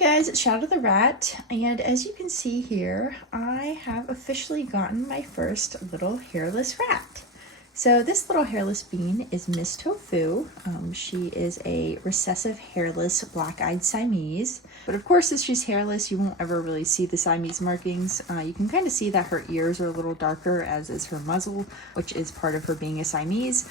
guys, it's Shadow the Rat, and as you can see here, I have officially gotten my first little hairless rat. So this little hairless bean is Miss Tofu. She is a recessive hairless black-eyed Siamese. But of course, as she's hairless, you won't ever really see the Siamese markings. You can kind of see that her ears are a little darker, as is her muzzle, which is part of her being a Siamese.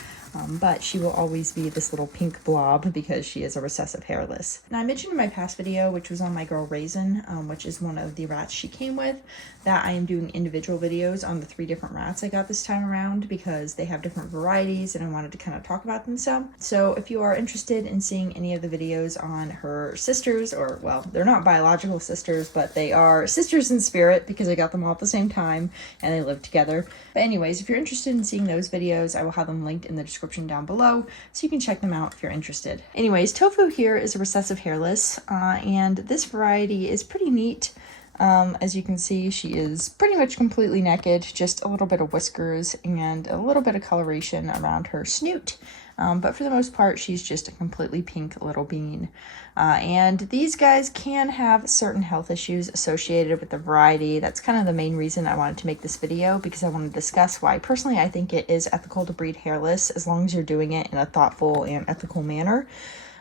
But she will always be this little pink blob because she is a recessive hairless. Now I mentioned in my past video, which was on my girl Raisin, which is one of the rats she came with, that I am doing individual videos on the 3 different rats I got this time around because they have different varieties and I wanted to kind of talk about them some. So if you are interested in seeing any of the videos on her sisters, or well, they're not biological sisters, but they are sisters in spirit because I got them all at the same time and they live together. But anyways, if you're interested in seeing those videos, I will have them linked in the description down below so you can check them out if you're interested. Anyways, Tofu here is a recessive hairless and this variety is pretty neat. As you can see, she is pretty much completely naked, just a little bit of whiskers and a little bit of coloration around her snoot. But for the most part, she's just a completely pink little bean. And these guys can have certain health issues associated with the variety. That's kind of the main reason I wanted to make this video, because I want to discuss why personally I think it is ethical to breed hairless as long as you're doing it in a thoughtful and ethical manner.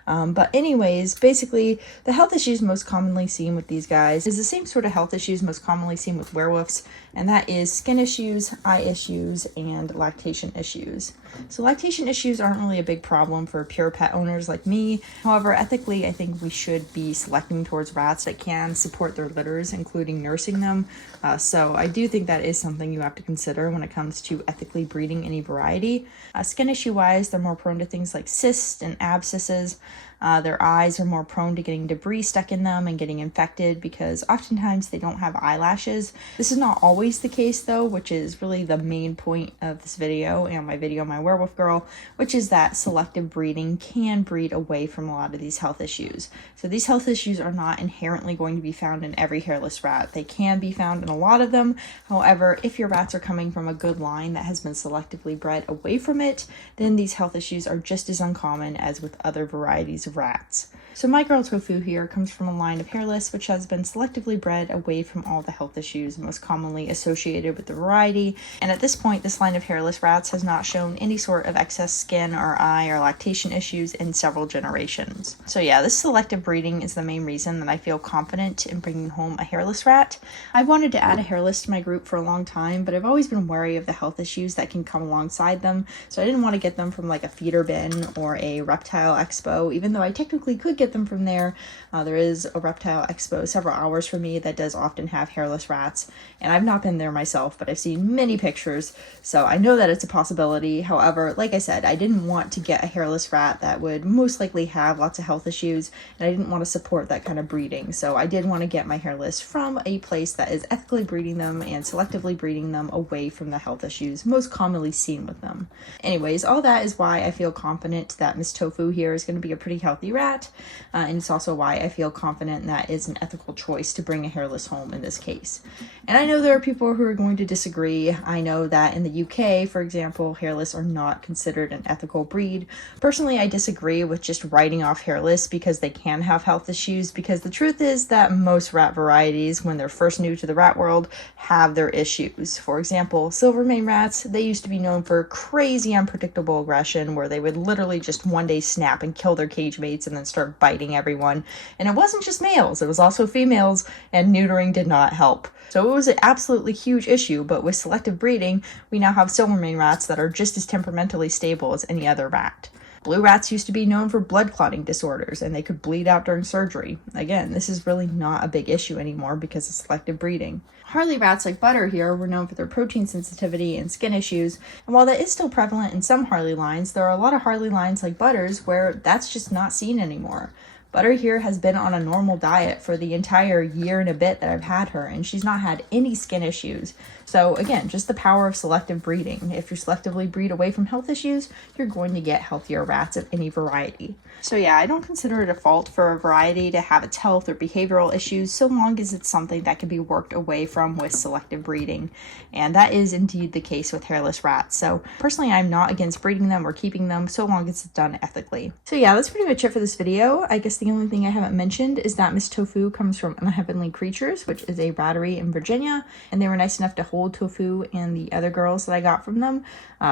But anyways, basically, the health issues most commonly seen with these guys is the same sort of health issues most commonly seen with werewolves, and that is skin issues, eye issues, and lactation issues. So lactation issues aren't really a big problem for pure pet owners like me. However, ethically, I think we should be selecting towards rats that can support their litters, including nursing them. So I do think that is something you have to consider when it comes to ethically breeding any variety. Skin issue-wise, they're more prone to things like cysts and abscesses. Their eyes are more prone to getting debris stuck in them and getting infected because oftentimes they don't have eyelashes. This is not always the case though, which is really the main point of this video and my video on my werewolf girl, which is that selective breeding can breed away from a lot of these health issues. So these health issues are not inherently going to be found in every hairless rat. They can be found in a lot of them. However, if your rats are coming from a good line that has been selectively bred away from it, then these health issues are just as uncommon as with other varieties of rats. So my girl Tofu here comes from a line of hairless which has been selectively bred away from all the health issues most commonly associated with the variety, and at this point this line of hairless rats has not shown any sort of excess skin or eye or lactation issues in several generations. So yeah, this selective breeding is the main reason that I feel confident in bringing home a hairless rat. I've wanted to add a hairless to my group for a long time, but I've always been wary of the health issues that can come alongside them, so I didn't want to get them from like a feeder bin or a reptile expo, even though I technically could get them from there. There is a reptile expo several hours from me that does often have hairless rats, and I've not been there myself, but I've seen many pictures, so I know that it's a possibility. However, like I said, I didn't want to get a hairless rat that would most likely have lots of health issues, and I didn't want to support that kind of breeding, so I did want to get my hairless from a place that is ethically breeding them and selectively breeding them away from the health issues most commonly seen with them. Anyways, all that is why I feel confident that Miss Tofu here is going to be a pretty healthy rat, and it's also why I feel confident that it's an ethical choice to bring a hairless home in this case. And I know there are people who are going to disagree. I know that in the UK, for example, hairless are not considered an ethical breed. Personally, I disagree with just writing off hairless because they can have health issues, because the truth is that most rat varieties, when they're first new to the rat world, have their issues. For example, silver mane rats, they used to be known for crazy unpredictable aggression where they would literally just one day snap and kill their cage mates and then start biting everyone. And it wasn't just males, it was also females, and neutering did not help. So it was an absolutely huge issue, but with selective breeding, we now have silver mane rats that are just as temperamentally stable as any other rat. Blue rats used to be known for blood clotting disorders, and they could bleed out during surgery. Again, this is really not a big issue anymore because of selective breeding. Harley rats like Butter here were known for their protein sensitivity and skin issues, and while that is still prevalent in some Harley lines, there are a lot of Harley lines like Butter's where that's just not seen anymore. Butter here has been on a normal diet for the entire year and a bit that I've had her, and she's not had any skin issues. So again, just the power of selective breeding. If you selectively breed away from health issues, you're going to get healthier rats of any variety. So yeah, I don't consider it a fault for a variety to have its health or behavioral issues so long as it's something that can be worked away from with selective breeding. And that is indeed the case with hairless rats. So personally, I'm not against breeding them or keeping them so long as it's done ethically. So yeah, that's pretty much it for this video. I guess the only thing I haven't mentioned is that Miss Tofu comes from Unheavenly Creatures, which is a rattery in Virginia, and they were nice enough to hold Tofu and the other girls that I got from them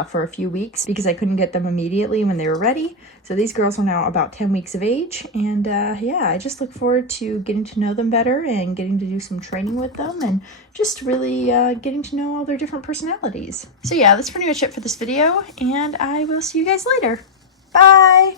for a few weeks because I couldn't get them immediately when they were ready. So these girls are now about 10 weeks of age, and yeah, I just look forward to getting to know them better and getting to do some training with them and just really getting to know all their different personalities. So yeah, that's pretty much it for this video, and I will see you guys later. Bye!